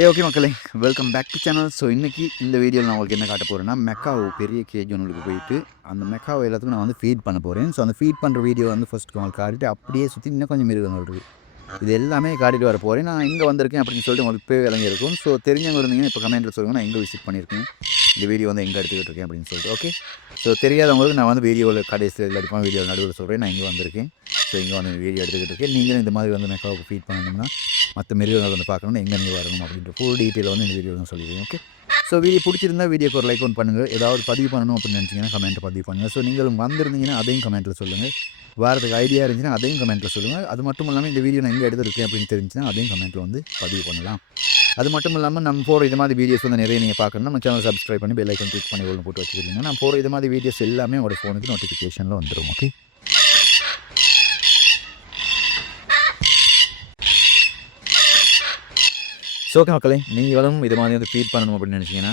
Okay மக்களே, welcome back to channel. So இன்றைக்கி இந்த வீடியோவில் நான் உங்களுக்கு என்ன காட்ட போகிறேன்னா, மெக்காவோ பெரிய கேஜ் ஒன்றுக்கு போயிட்டு அந்த மெக்காவோ எல்லாத்துக்கும் நான் வந்து ஃபீட் பண்ண போகிறேன். ஸோ அந்த ஃபீட் பண்ணுற வீடியோ வந்து ஃபஸ்ட்டு உங்களுக்கு காட்டிட்டு அப்படியே சுற்றி இன்னும் கொஞ்சம் மிருகங்கள் இருக்குது. இது எல்லாமே காட்டிட்டு வர போகிறேன். நான் எங்கே வந்திருக்கேன் அப்படின்னு சொல்லிட்டு உங்களுக்கு இப்போ விளங்கியிருக்கும். ஸோ தெரிஞ்சவங்க இருந்தீங்கன்னா இப்போ கமெண்ட்டில் சொல்லுங்கள், நான் எங்கே விசிட் பண்ணியிருக்கேன், இந்த வீடியோ வந்து எங்கே எடுத்துக்கிட்டு இருக்கேன் அப்படின்னு சொல்லிட்டு. ஓகே, ஸோ தெரியாதவங்களுக்கு நான் வந்து வீடியோவில் கடைசியில் இல்லாட்டிமா வீடியோ நடுவில் சொல்கிறேன் நான் எங்கே வந்திருக்கேன். ஸோ இங்கே வந்து வீடியோ எடுத்துக்கிட்டு இருக்கேன். நீங்களும் இந்த மாதிரி வந்து மெக்காவுக்கு ஃபீட் பண்ணணும்னா, மற்ற மிருகங்கள் வந்து பார்க்கணும்னா எங்கே நீங்கள் வரணும் அப்படின்ற ஃபுல் டீட்டெயில் வந்து இந்த வீடியோ தான் சொல்லிடுவேன். ஓகே, ஸோ வீடியோ பிடிச்சிருந்தா வீடியோக்கு ஒரு லைக் ஒன்று பண்ணுங்கள். ஏதாவது பதிவு பண்ணணும் அப்படின்னு நினச்சிங்கன்னா கமெண்ட்டை பதிவு பண்ணுங்கள். ஸோ நீங்கள் வந்திருந்தீங்கன்னா அதையும் கமெண்ட்டில் சொல்லுங்கள். வாரத்துக்கு ஐடியா இருந்துச்சுன்னா அதையும் கமெண்ட்டில் சொல்லுங்கள். அது மட்டும் இல்லாமல் இந்த வீடியோ நான் எங்கே எடுத்துருக்கேன் அப்படின்னு தெரிஞ்சுன்னா அதையும் கமெண்ட்டில் வந்து பதிவு பண்ணலாம். அது மட்டும் இல்லாமல் நம்ம போகிற இது மாதிரி வீடியோஸ் வந்து நிறைய நீங்கள் பார்க்கணும்னா நம்ம சேனல் சப்ஸ்கிரைப் பண்ணி பெல் ஐக்கன் கிளிக் பண்ணி ஒன்று போட்டு வச்சுக்கிட்டீங்கன்னா நான் போகிற இது மாதிரி வீடியோஸ் எல்லாமே உங்களோட ஃபோனுக்கு நோட்டிஃபிகேஷனில் வந்துடும். ஓகே, ஸோ ஓகே மக்களே, நீங்களும் இது மாதிரி வந்து ஃபீட் பண்ணணும் அப்படின்னு நினச்சிங்கன்னா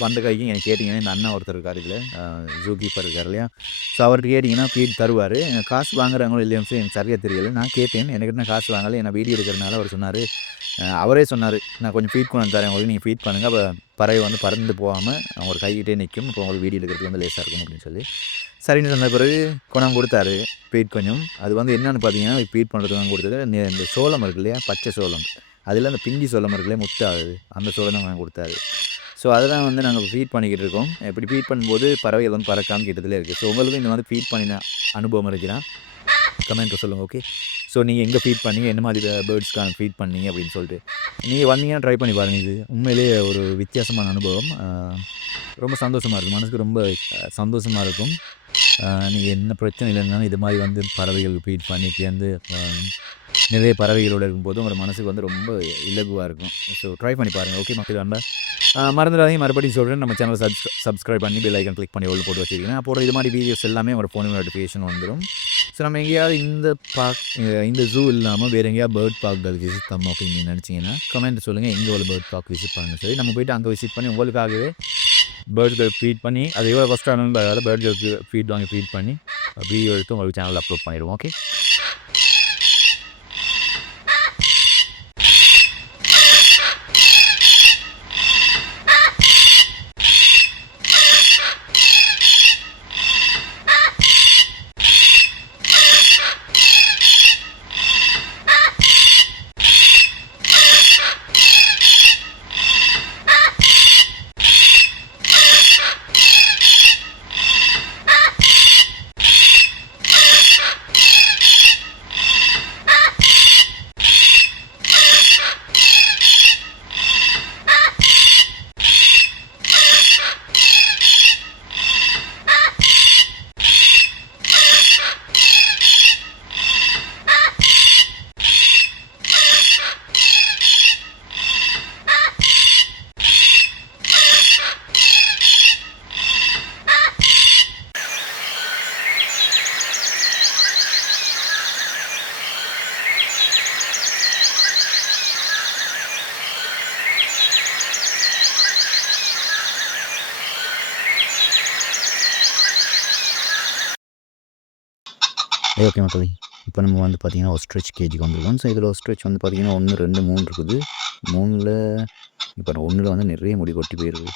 வந்த கைக்கு எனக்கு கேட்டிங்கன்னா இந்த அண்ணா ஒருத்தர் இருக்கார், இதில் ஜூ கீப்பர் இருக்கார் இல்லையா. ஸோ அவர்கிட்ட கேட்டிங்கன்னா ஃபீட் தருவார். காசு வாங்குறாங்களோ இல்லையோ எனக்கு சரியாக தெரியலை. நான் கேட்டேன், எனக்கிட்ட காசு வாங்கலை, ஏன்னா வீடியோ எடுக்கிறதுனால அவர் சொன்னார், அவரே சொன்னார் நான் கொஞ்சம் ஃபீட் கொண்டு தரேன் உங்களுக்கு, நீங்கள் ஃபீட் பண்ணுங்கள், அப்போ பறவை வந்து பறந்து போகாமல் அவங்க ஒரு கைகிட்டே நிற்கும், இப்போ உங்களுக்கு வீடியோ எடுக்கிறதுக்கு வந்து லேசாக இருக்கும் அப்படின்னு சொல்லி சரின்னு சொன்ன பிறகு கொண்டாந்து கொடுத்தாரு ஃபீட் கொஞ்சம். அது வந்து என்னென்னு பார்த்தீங்கன்னா ஃபீட் பண்ணுறதுக்கு கொடுத்தது இந்த சோளம் இருக்கு இல்லையா, பச்சை சோளம், அதில் அந்த பிஞ்சி சோளம் இருக்குல்லையே முத்தாகுது, அந்த சோளம் தான் வாங்கி கொடுத்தாரு. ஸோ அதெல்லாம் வந்து நாங்கள் ஃபீட் பண்ணிக்கிட்டு இருக்கோம். இப்படி ஃபீட் பண்ணும்போது பறவைகள் வந்து பறக்காமல் கிட்டத்தில் இருக்குது. ஸோ உங்களுக்கும் இந்த மாதிரி ஃபீட் பண்ணின அனுபவம் இருக்குன்னா கமெண்ட்டில் சொல்லுங்கள். ஓகே, ஸோ நீங்கள் எங்கே ஃபீட் பண்ணீங்க, என்ன மாதிரி பேர்ட்ஸ்க்கான ஃபீட் பண்ணீங்க அப்படின்னு சொல்லிட்டு நீங்கள் வந்தீங்கன்னா ட்ரை பண்ணி பாருங்கள். இது உண்மையிலேயே ஒரு வித்தியாசமான அனுபவம். ரொம்ப சந்தோஷமாக இருக்கும், மனசுக்கு ரொம்ப சந்தோஷமாக இருக்கும். நீங்கள் என்ன பிரச்சனை இல்லைன்னாலும் இது மாதிரி வந்து பறவைகளுக்கு ஃபீட் பண்ணிட்டு வந்து நிறைய பறவைகளோடு இருக்கும்போது உங்களோட மனசுக்கு வந்து ரொம்ப இலகுவாக இருக்கும். ஸோ ட்ரை பண்ணி பாருங்கள். ஓகே மக்கள், அன்பா மறந்துடாதீங்க, மறுபடியும் சொல்கிறேன், நம்ம சேனலை சப்ஸ்கிரைப் பண்ணி பெல் ஐக்கன் கிளிக் பண்ணி உள்ள போட்டு வச்சுருக்கீங்க. அப்போ இது மாதிரி வீடியோஸ் எல்லாமே உங்களோட ஃபோனுக்கு நோட்டிஃபிகேஷன் வந்துடும். ஸோ நம்ம எங்கேயாவது இந்த ஜூ இல்லாமல் வேறு எங்கேயாவது பேர்ட் பார்க்குகள் விசிட் பண்ணோம் அப்படின்னு நீங்கள் நினச்சிங்கன்னா கமெண்ட் சொல்லுங்கள், எங்கே ஒரு பேர்ட் பார்க் விசிட் பண்ணுங்கள். சரி, நம்ம போய்ட்டு அங்கே விசிட் பண்ணி உங்களுக்காகவே பேர்ட்ஸ்கள் ஃபீட் பண்ணி அது எவ்வளோ ஃபஸ்ட்டாக இருந்தாலும் பேர்ட்ஸ்களுக்கு ஃபீட் வாங்கி ஃபீட் பண்ணி வீடியோ எடுத்து உங்களுக்கு சேனலில் அப்லோட் பண்ணிடுவோம். ஓகே, ஓகே மக்களே, இப்போ நம்ம வந்து பார்த்திங்கன்னா ஒரு ஸ்ட்ரெச் கேஜுக்கு வந்துருக்கோம். ஸோ இதில் ஒரு ஸ்ட்ரெச் வந்து பார்த்திங்கன்னா 1, 2, 3 இருக்குது. 3ல் இப்போ 1ல் வந்து நிறைய முடி கொட்டி போயிருக்கு.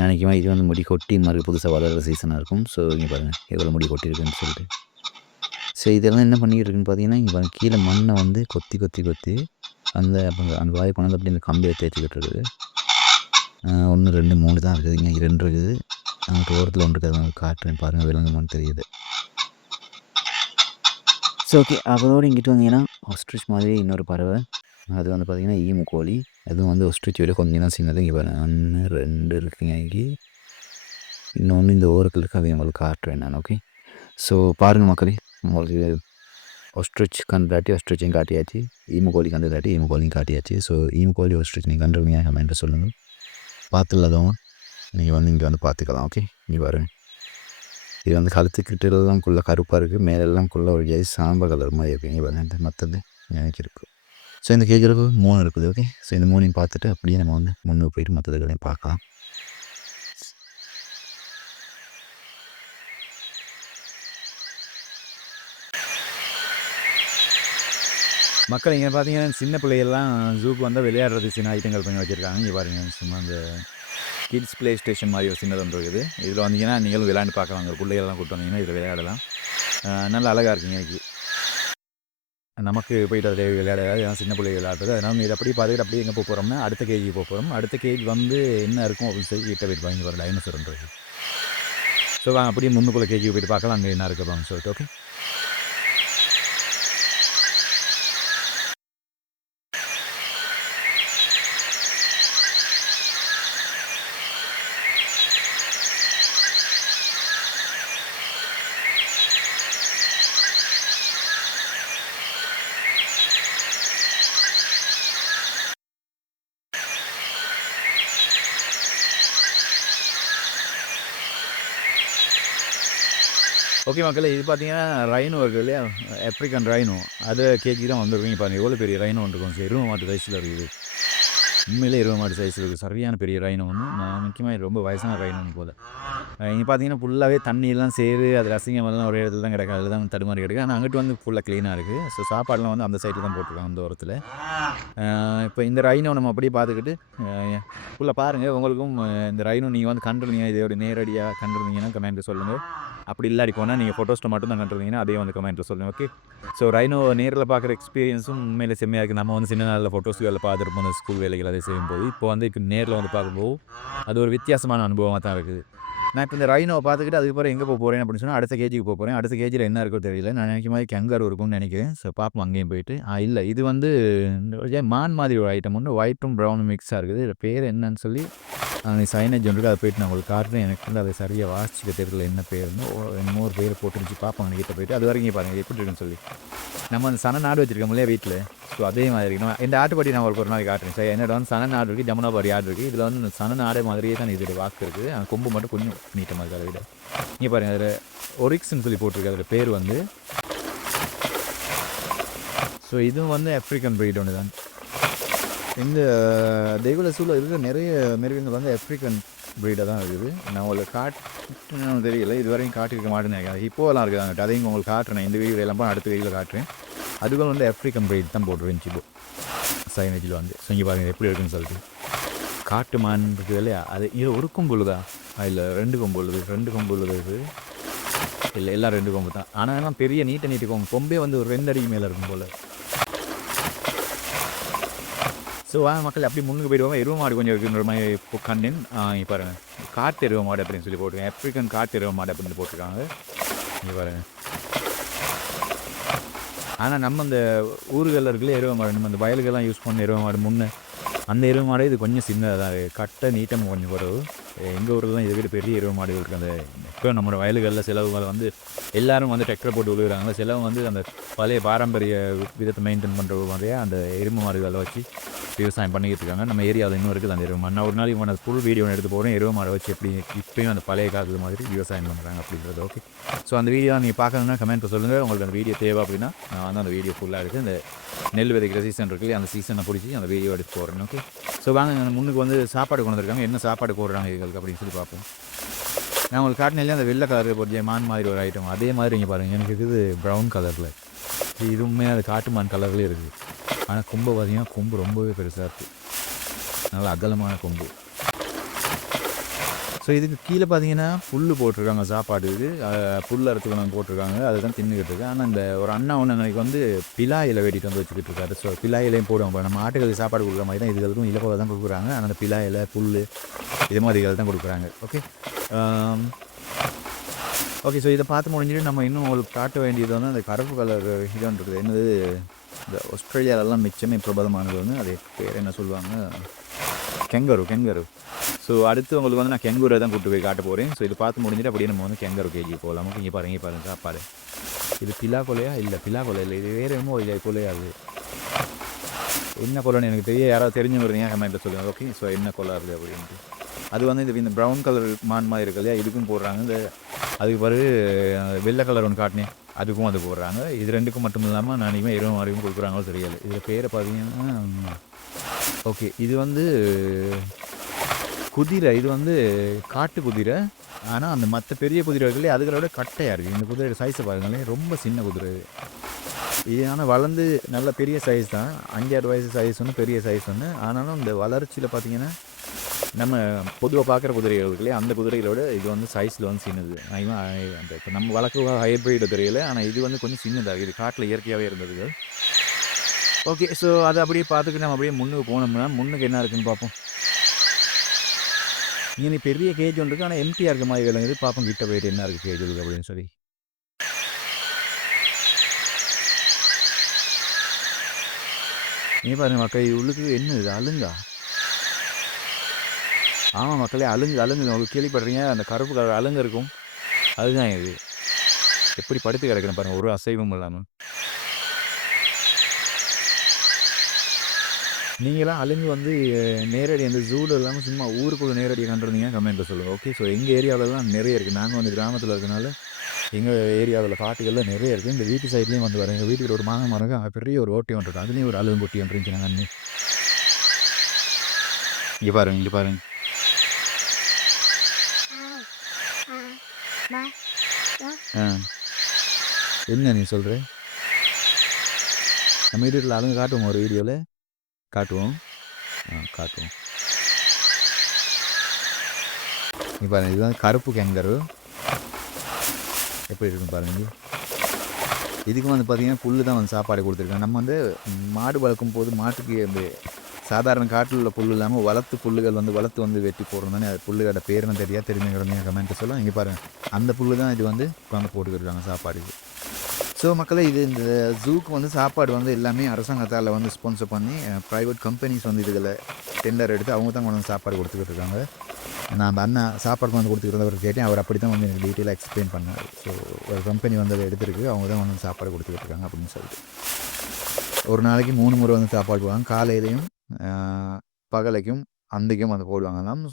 நினைக்குமா இது வந்து முடி கொட்டி இந்த மாதிரி புதுசாக வளர்கிற சீசனாக இருக்கும். ஸோ இங்கே பாருங்கள் எவ்வளோ முடி கொட்டியிருக்குன்னு சொல்லிட்டு. ஸோ இதெல்லாம் என்ன பண்ணிக்கிட்டு இருக்குன்னு பார்த்தீங்கன்னா இங்கே பாருங்கள் கீழே மண்ணை வந்து கொத்தி கொத்தி கொத்தி அந்த அந்த வாய் கொண்டு அப்படி இந்த கம்பியை தேய்ச்சிக்கிட்டு இருக்குது. 1, 2, 3 தான் இருக்குது, இங்கே 2 இருக்குது, அங்கே ஓரத்தில் 1 இருக்குது, காட்டுறேன் பாருங்கள் விலங்குமான்னு தெரியுது. ஸோ ஓகே, அதோடு இங்கிட்டு வந்தீங்கன்னா ஒஸ்ட்ரிச் மாதிரி இன்னொரு பறவை, அது வந்து பார்த்திங்கன்னா ஈமு கோழி. அதுவும் வந்து ஒஸ்ட்ரிச் விட கொஞ்சம் தான் சின்னது. இங்கே பாருங்கள் 1, 2 இருக்குங்க. இங்கே இன்னொன்று இந்த ஓரத்தில் இருக்குது, அதை உங்களுக்கு காட்டுறேன் நான். ஓகே, ஸோ பாருங்கள் மக்களே, உங்களுக்கு ஒஸ்ட்ரிச் கண்டாட்டி ஒஸ்ட்ரிச்சையும் காட்டியாச்சு, ஈமு கோழி கண்டுதாட்டி ஈமு கோழியும் காட்டியாச்சு. ஸோ ஈமு கோழி ஒஸ்ட்ரிச் நீங்கள் கண்டுருவீங்க கமெண்ட்டை சொல்லுங்கள். பார்த்து இல்லாதவங்க நீங்கள் வந்து இங்கே வந்து பார்த்துக்கலாம். ஓகே, இங்கே பாருங்கள், இது வந்து கழுத்துக்கிட்டெல்லாம் குள்ளே கருப்பாக இருக்குது, மேலெல்லாம் குள்ளே ஒரு ஜெய் சாம்பல் கலர் மாதிரி இருக்குது. இங்கே பாருங்க, மற்றது எனக்கு இருக்குது. ஸோ இந்த கேஜில் 3 இருக்குது. ஓகே, ஸோ இந்த 3 பார்த்துட்டு அப்படியே நம்ம வந்து முன்னுக்கு போயிட்டு மற்றதுகளையும் பார்க்கலாம். மக்கள் இங்கே பார்த்தீங்கன்னா சின்ன பிள்ளைகள்லாம் ஜூக்கு வந்தால் விளையாடுறது சின்ன ஐட்டங்கள் பண்ணி வச்சுருக்காங்க. இங்கே பாருங்கள் சும்மா அந்த கிட்ஸ் ப்ளே ஸ்டேஷன் மாதிரி ஒரு சின்னது ஒன்று இருக்குது. இதில் வந்தீங்கன்னா நீங்களும் விளையாண்டு பார்க்கலாம். அங்கே பிள்ளைகள்லாம் கூப்பிட்டு வந்தீங்கன்னா இதில் விளையாடலாம். நல்லா அழகாக இருக்குங்க எனக்கு. நமக்கு போயிட்டு அதில் விளையாடாது சின்ன பிள்ளைகள் விளையாடுறது. அதனால் இதை அப்படியே பார்த்துக்கிட்டு அப்படியே எங்கே போகிறோம்னா அடுத்த கேஜி போகிறோம். அடுத்த கேஜி வந்து என்ன இருக்கும் அப்படின்னு சொல்லி கிட்ட போயிட்டு வாங்கி வர டைனோசர்ன்றது. ஸோ வாங்க அப்படியே முன்னுக்குள்ளே கேஜி போயிட்டு பார்க்கலாம் அங்கே என்ன இருக்குப்பாங்க சொல்லிட்டு. ஓகே. ஓகே மக்களே, இது பார்த்தீங்கன்னா ரைனோ இருக்குது இல்லையா, ஆப்ரிக்கன் ரைனோ. அது கேஜி தான் வந்துருக்கீங்க பாருங்கள். எவ்வளோ பெரிய ரைனோ ஒன்று இருக்கும். எருமை மாட்டு சைஸில் இருக்குது. உண்மையிலே எருமை மாட்டு சைஸில் இருக்குது. சரியான பெரிய ரைனோ ஒன்று. நான் முக்கியமாக ரொம்ப வயசான ரைனோன்னு போல். இங்கே பார்த்தீங்கன்னா ஃபுல்லாகவே தண்ணியெல்லாம் சேரு அது ரசிங்கமெல்லாம் ஒரே இடத்துல தான் கிடக்கு. அதில் தான் தடுமாறி கிடக்கு. ஆனால் அங்கிட்டு வந்து ஃபுல்லாக க்ளீனாக இருக்குது. ஸோ சாப்பாடெலாம் வந்து அந்த சைடில் தான் போட்டிருக்காங்க அந்த ஓரத்தில். இப்போ இந்த ரைனோ நம்ம அப்படியே பார்த்துக்கிட்டு ஃபுல்லாக பாருங்கள். உங்களுக்கும் இந்த ரைனோ நீங்கள் வந்து கண்டிருந்தீங்க இதோட நேரடியாக கண்டிருந்தீங்கன்னா கமெண்ட்டு சொல்லுங்கள். அப்படி இல்லாடி போனால் நீங்கள் ஃபோட்டோஸில் மட்டும் தான் கண்டிருந்தீங்கன்னா அதே வந்து கமெண்ட்டில் சொல்லுங்கள். ஓகே. ஸோ ரைனோ நேரில் பார்க்குற எக்ஸ்பீரியன்ஸும் உண்மையிலே செம்மையாக இருக்குது. நம்ம வந்து சின்ன நாளில் ஃபோட்டோஸ்களில் பார்த்துருப்போம் அந்த ஸ்கூல் வேலைகள் அதை செய்யும்போது. இப்போ வந்து நேரில் வந்து பார்க்கும்போது அது ஒரு வித்தியாசமான அனுபவமாக தான் இருக்குது. நான் இப்போ இந்த ரைனோவை பார்த்துக்கிட்டு அதுக்கப்புறம் எங்கே போகிறேன் அப்படின்னு சொன்னால் அடுத்த கேஜிக்கு போகிறேன். அடுத்த கேஜியில் என்ன இருக்கோ தெரியல. நான் நினைக்கும் போது கெங்காரு இருக்கும்னு நினைக்கிறேன். ஸோ பார்ப்போம் அங்கேயும் போயிட்டு. இல்லை இது வந்து மான் மாதிரி ஒரு ஐட்டம் ஒன்று ஒயிட்டும் ப்ரௌனும் மிக்ஸாக இருக்குது. இதில் பேர் என்னன்னு சொல்லி சைனேஜ் ஒன்று அதை போயிட்டு நான் உங்களுக்கு காட்டுறேன். எனக்கு வந்து அதை சரியாக வாசிச்சுக்க தெரியல என்ன பேருன்னு. இன்னொரு பேரை போட்டுருச்சு பார்ப்போம் கிட்ட போயிட்டு. அது வரைக்கும் பாருங்கள் எப்படி இருக்குன்னு சொல்லி. நம்ம அந்த சன நாடு வச்சுருக்கோம் இல்லையா வீட்டில். ஸோ அதே மாதிரி நம்ம இந்த ஆட்டுப்பட்டி நான் ஒரு நாளைக்கு காட்டுறேன். சரி என்னோட வந்து சன நாடு இருக்குது, ஜமுனாபாரி ஆடு இருக்குது. இதில் வந்து இந்த சன நாடே மாதிரியே தான் இதோட வாக்கு இருக்குது. அந்த கொம்பு மட்டும் கொஞ்சம் நீட்டமாக இருக்குது அதை விட. இங்கே பாருங்கள் அதில் ஒரிக்ஸ்ன்னு சொல்லி போட்டிருக்கு. அதில் பேர் வந்து. ஸோ இதுவும் வந்து ஆப்ரிக்கன் ப்ரீட் ஒன்று தான். இந்த தெய்வல சூழல் இருக்கிற நிறைய மிருகங்கள் வந்து ஆப்ரிக்கன் ப்ரீடாக தான் இருக்குது. நான் உங்களுக்கு காட்டுன்னு தெரியல, இது வரைக்கும் காட்டியிருக்க மாட்டேன்னு நினைக்கிறேன். இப்போலாம் இருக்குதாங்கிட்ட அதையும் உங்களுக்கு காட்டுறேன். இந்த வீடியோ எல்லாம் அடுத்த வீடியோவில் காட்டுறேன். அதுவும் வந்து ஆப்ரிக்கன் ப்ரீட் தான் போட்டுருந்துச்சு இப்போ சைனேஜில் வந்து. ஸோ இங்கே பாருங்கள் எப்படி இருக்குன்னு சொல்லிட்டு. காட்டு மான் இருக்குது இல்லையா, அது இது ஒரு கொம்பு உள்ளதா இல்லை 2 கொம்பு உள்ளது, 2 கொம்பு உள்ளது இது இல்லை, எல்லாம் 2 கொம்பு தான். ஆனால் பெரிய நீட்ட கொம்பே வந்து ஒரு 2 அடிக்கு மேலே இருக்கும் போல். ஸோ மக்கள் அப்படி முன்னுக்கு போயிடுவாங்க. எருவ மாடு கொஞ்சம் இருக்குன்ற மாதிரி இப்போ கண்டேன். இங்கே பாருங்கள் காட்டு எருவ மாடு அப்படின்னு சொல்லி போட்டிருக்கேன். ஆப்ரிக்கன் காட்டு எருவ மாடு அப்படின்னு போட்டிருக்காங்க. இங்கே பாருங்கள். ஆனால் நம்ம அந்த ஊர்களில் இருக்குல்ல எருவ மாடு, நம்ம அந்த வயலுக்கெல்லாம் யூஸ் பண்ண எருவ மாடு முன்னே அந்த எருவ மாடு இது கொஞ்சம் சின்னதாக தான் இருக்குது. கட்டை நீட்டம் கொஞ்சம் குறவு. எங்கள் ஊரில் தான் இதை விட பெரிய எருவ மாடு இருக்குது. அந்த இப்போ நம்மளோட வயலுகளில் செலவுகள் வந்து எல்லோரும் வந்து டிராக்டர் போட்டு விழுகிறாங்க. செலவு வந்து அந்த பழைய பாரம்பரிய விதத்தை மெயின்டைன் பண்ணுற மாதிரியே அந்த எருமை மாடுகளை வச்சு விவசாயம் பண்ணிக்கிட்டு இருக்காங்க. நம்ம ஏரியாவில் இன்னும் இருக்குது அந்த எருவ மாடு. நான் ஒரு நாள் இவனை ஃபுல் வீடியோ எடுத்து போகிறேன். எருவ மாடை வச்சு எப்படி இப்போயும் அந்த பழைய காலத்து மாதிரி விவசாயம் பண்ணுறாங்க அப்படின்றது. ஓகே. ஸோ அந்த வீடியோ நீங்கள் பார்க்கணுன்னா கமெண்ட்டில் சொல்லுங்கள். உங்களுக்கு அந்த வீடியோ தேவை அப்படின்னா நான் வந்து அந்த வீடியோ ஃபுல்லாக எடுத்து அந்த நெல் விதைக்கிற சீசன் இருக்குல்லையே அந்த சீசனை பிடிச்சி அந்த வீடியோ எடுத்து போடுறேன். ஓகே. ஸோ வாங்க முன்னுக்கு வந்து சாப்பாடு கொண்டு வந்திருக்காங்க. என்ன சாப்பாடு போடுறாங்க இதுகளுக்கு அப்படின்னு சொல்லி பார்ப்போம். நான் உங்களுக்கு காட்டினே அந்த வெள்ளை கலர் போட்டு மான் மாதிரி ஒரு ஐட்டம் அதே மாதிரி இங்கே பாருங்கள். எனக்கு இருக்குது ப்ரௌன் கலரில். இதுவுமே அது காட்டு மான் கலர்லேயே இருக்குது. ஆனால் கொம்பு பார்த்திங்கன்னா கொம்பு ரொம்பவே பெருசாக இருக்குது. நல்லா அகலமான கொம்பு. ஸோ இதுக்கு கீழே பார்த்தீங்கன்னா புல் போட்டிருக்காங்க. சாப்பாடு இது புல் அறுத்துக்கணும் போட்டிருக்காங்க. அதுதான் தின்னுக்கிட்டு இருக்கு. ஆனால் இந்த ஒரு அண்ணா ஒன்று அன்றைக்கி வந்து பிலா இலை வெட்டிட்டு வந்து வச்சுக்கிட்டு இருக்காரு. ஸோ பிலா இலையும் போடுவாங்க. நம்ம ஆட்டுகளுக்கு சாப்பாடு கொடுக்குற மாதிரி தான் இதுகளுக்கும் இலப்பை தான் கொடுக்குறாங்க. ஆனால் அந்த பிலா இலை புல் இது மாதிரி தான் கொடுக்குறாங்க. ஓகே. ஓகே. ஸோ இதை பார்த்து முடிஞ்சுட்டு நம்ம இன்னும் உங்களுக்கு காட்ட வேண்டியது வந்து அந்த கருப்பு கலர் இதுன்னு இருக்குது. என்னது இந்த ஆஸ்திரேலியாவிலலாம் மிச்சமே பிரபலமானது வந்து அது பேர் என்ன சொல்லுவாங்க, கெங்கரு. ஸோ அடுத்து உங்களுக்கு வந்து நான் கெங்கூரை தான் கூப்பிட்டு போய் காட்ட போகிறேன். ஸோ இது பார்த்து முடிஞ்சுட்டு அப்படியே நம்ம வந்து கெங்கரு கேஜி போகலாம். இங்கே பாருங்கள் சாப்பாடு. இது பிலா கொலையா இல்லை, பிலா கொலை இல்லை, இது வேறு என்னமோ இல்லை கொலையா. அது என்ன கொலைன்னு எனக்கு தெரிய, யாராவது தெரிஞ்சவங்க கமெண்ட்டில் சொல்லுங்கள். ஓகே. ஸோ என்ன கொலை இருக்குது அப்படின்ட்டு. அது வந்து இந்த ப்ரௌன் கலர் மான் மாதிரி இருக்கு இல்லையா, இதுக்கும் போடுறாங்க. இந்த அதுக்கு பிறகு வெள்ளை கலர் ஒன்று காட்டினேன் அதுக்கும் அது போடுறாங்க. இது 2க்கும் மட்டும் இல்லாமல் நான் இனிமேல் எருவ மாதிரியும் கொடுக்குறாங்களோ தெரியலை. இதில் பேரை பார்த்தீங்கன்னா ஓகே இது வந்து குதிரை. இது வந்து காட்டு குதிரை. ஆனால் அந்த மற்ற பெரிய குதிரை இருக்குல்லையே அதுகளோட கட்டையாக இருக்குது. இந்த குதிரையோட சைஸை பாருங்களேன், ரொம்ப சின்ன குதிரை. இது ஆனா வளர்ந்து நல்ல பெரிய சைஸ் தான். 5, 6 வயசு சைஸ் ஒண்ணு, பெரிய சைஸ் ஒண்ணு. ஆனாலும் இந்த வளர்ச்சியில பார்த்தீங்கன்னா, நம்ம பொதுவா பார்க்குற குதிரைகள் இருக்கு இல்லையா? அந்த குதிரைகளோட இது வந்து சைஸ்ல வந்து சின்னது. அந்த இப்ப நம்ம வளர்க்க ஹைப்ரிட் தெரியல. ஆனா இது வந்து கொஞ்சம் சின்னதா. இது காட்டுல இயற்கையாவே இருந்ததுங்க. ஓகே. ஸோ அத அப்படியே பார்த்துட்டு நம்ம அப்படியே முன்னுக்கு போனோம்னா, முன்னுக்கு என்ன இருக்குன்னு பார்ப்போம். இங்க பெரிய கேஜ் ஒண்ணு இருக்கு. ஆனா எம்ப்டியா இருக்க மாரி விளங்குது. பார்ப்போம் கிட்ட போயிட்டு என்ன இருக்கு கேஜ் உள்ள அப்படின்னு சொல்லி. இங்க பாருங்க மக்களே, இது உள்ளுக்கு என்ன இது அலுங்கா? ஆமா மக்களே, அலுங்கு அலுங்கு உங்களுக்கு கேள்விப்படுறீங்க? அந்த கருப்பு கலர் அலுங்கு இருக்கும். அதுதான் இது. எப்படி படுத்து கிடக்குறேன் பாருங்க, ஒரு அசைவும் இல்லாம. நீங்கலாம் அலுங்கு வந்து நேரடி அந்த ஜூல இல்லாம சும்மா ஊருக்குள்ள நேரடியா கண்டிருந்தீங்கன்னா கமெண்ட்ல சொல்லுங்க. ஓகே. ஸோ எங்க ஏரியாவிலலாம் நெறைய இருக்கு. நாங்க வந்து கிராமத்துல இருக்கனால, எங்க ஏரியாவுல காட்டுகள்ல நெறைய இருக்கு. இந்த வீட்டு சைட்லயும் வந்து வரும். எங்க வீட்டுக்கிட்ட ஒரு மாங்கா மரம் இருக்கு. பெரிய ஒரு ஓட்டை ஒன்று இருக்கு. அதுலயும் ஒரு அலுவங்குட்டி ஒன்று இருந்துச்சு. நாங்க இங்க பாருங்க, இங்க பாருங்க. ஆ. என்ன நீ சொல்ற? நம்ம வீட்டுல அலுங்கு காட்டுவோமா ஒரு வீடியோல? காட்டுவோம். காட்டுவோம். இங்க பாருங்க, இதுதான் கருப்பு கேங்கரு. எப்படி இருக்குன்னு பாருங்க. இதுக்கும் வந்து பார்த்தீங்கன்னா, புல்லு தான் வந்து சாப்பாடு குடுத்துருக்காங்க. நம்ம வந்து மாடு வளர்க்கும்போது மாட்டுக்கு அந்த சாதாரண காட்டுல உள்ள புல்லு இல்லாம வளர்த்து புல்லுகள் வந்து வளர்த்து வந்து வெட்டி போடுறோம் தானே. அது புல்லுகளோட பேர் என்ன தெரியாது. தெரிஞ்சவங்க கமெண்ட்ல சொல்லுங்க. இங்க பாருங்க. அந்த புல்லு தான் இது வந்து உட்காந்து போட்டுக்கிட்டு இருக்காங்க சாப்பாடுக்கு. ஸோ மக்களே, இது இந்த ஜூக்கு வந்து சாப்பாடு வந்து எல்லாமே அரசாங்கத்தால வந்து ஸ்பான்சர் பண்ணி பிரைவேட் கம்பெனிஸ் வந்து இதுல டெண்டர் எடுத்து அவங்க தான் கொண்டு வந்து சாப்பாடு குடுத்துக்கிட்டு இருக்காங்க. நான் அந்த அண்ணா சாப்பாடு கொண்டு வந்து குடுத்துக்கிறத கேட்டேன். அவர் அப்படி தான் வந்து எனக்கு டீட்டெயிலா எக்ஸ்பிளைன் பண்ணாரு. ஸோ ஒரு கம்பெனி வந்து அத எடுத்திருக்கு. அவங்க தான் கொண்டு வந்து சாப்பாடு குடுத்துக்கிட்டு இருக்காங்க அப்படின்னு சொல்லிட்டு. ஒரு நாளைக்கு 3 முறை வந்து சாப்பாடு போடுவாங்க. காலையிலயும், அ பகலைக்கும், அந்தைக்கும் வந்து போடுவாங்களாம்.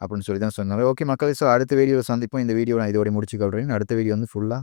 அப்படின்னு சொல்லி தான் சொன்னாரு. ஓகே மக்களே, ஸோ அடுத்த வீடியோல சந்திப்போம். இந்த வீடியோ நான் இதோட முடிச்சுக்கொள்றேன். அடுத்த வீடியோ வந்து ஃபுல்லா